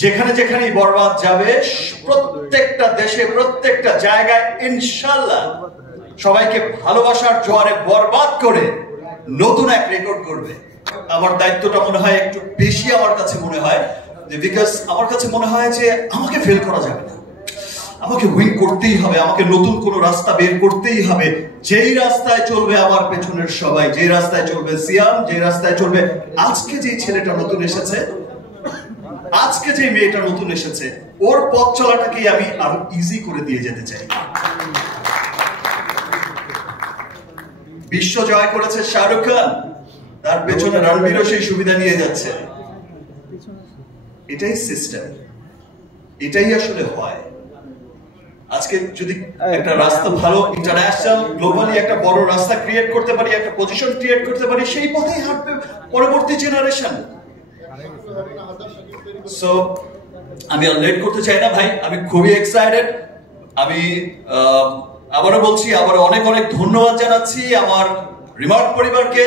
যেখানে যেখানেই বরবাদ যাবে, প্রত্যেকটা দেশে প্রত্যেকটা জায়গায় ইনশাআল্লাহ সবাইকে ভালোবাসার জোয়ারে বরবাদ করে নতুন এক রেকর্ড করবে। আমার দায়িত্বটা মনে হয় একটু বেশি আমার কাছে মনে হয়, বিকজ আমার কাছে মনে হয় যে আমাকে ফেল করা যাবে না, আমাকে উইন করতেই হবে, আমাকে নতুন কোন রাস্তা বের করতেই হবে। যেই রাস্তায় চলবে আমার পেছনের সবাই, যেই রাস্তায় চলবে সিয়াম, যেই রাস্তায় চলবে আজকে যে ছেলেটা নতুন এসেছে, আজকে যে মেয়েটা নতুন এসেছে, ওর পথ চলাটাকেই আমি আরো ইজি করে দিয়ে যেতে চাই। বিশ্ব জয় করেছে শাহরুখ খান, তার পেছনে রণবীরও সেই সুবিধা নিয়ে যাচ্ছে। এটাই সিস্টেম, এটাই আসলে হয়। আজকে যদি একটা রাস্তা ভালো ইন্টারন্যাশনাল গ্লোবালি একটা বড় রাস্তা ক্রিয়েট করতে পারি, একটা পজিশন ক্রিয়েট করতে পারি, সেই পথেই হাঁটবে পরবর্তী জেনারেশন। সো আমি আর লেট করতে চাই না ভাই, আমি খুবই এক্সাইটেড। আমি আবারও বলছি, আবার অনেক অনেক ধন্যবাদ জানাচ্ছি আমার রিমার্ক পরিবারকে।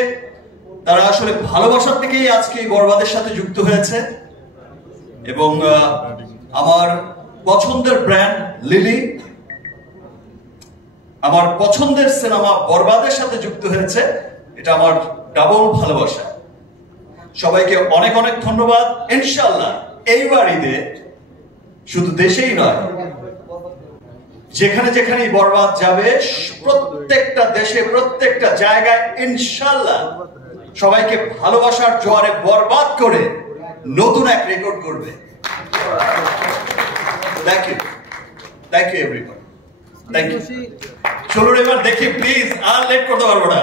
তারা আসলে ভালোবাসার থেকেই আজকে এই বরবাদের সাথে যুক্ত হয়েছে, এবং আমার পছন্দের ব্র্যান্ড লিলি, আমার পছন্দের সিনেমা বরবাদের সাথে যুক্ত হয়েছে। এটা আমার ডাবল ভালোবাসা। সবাইকে অনেক অনেক ধন্যবাদ। ইনশাআল্লাহ এইবার ঈদে শুধু দেশেই নয়, যেখানে যেখানেই বরবাদ যাবে, প্রত্যেকটা দেশে প্রত্যেকটা জায়গায় ইনশাআল্লাহ সবাইকে ভালোবাসার জোয়ারে বরবাদ করে নতুন এক রেকর্ড করবে। Thank you, thank you everybody, thank you. চলুন এবার দেখি প্লিজ, আর লেট করতে পারবো না।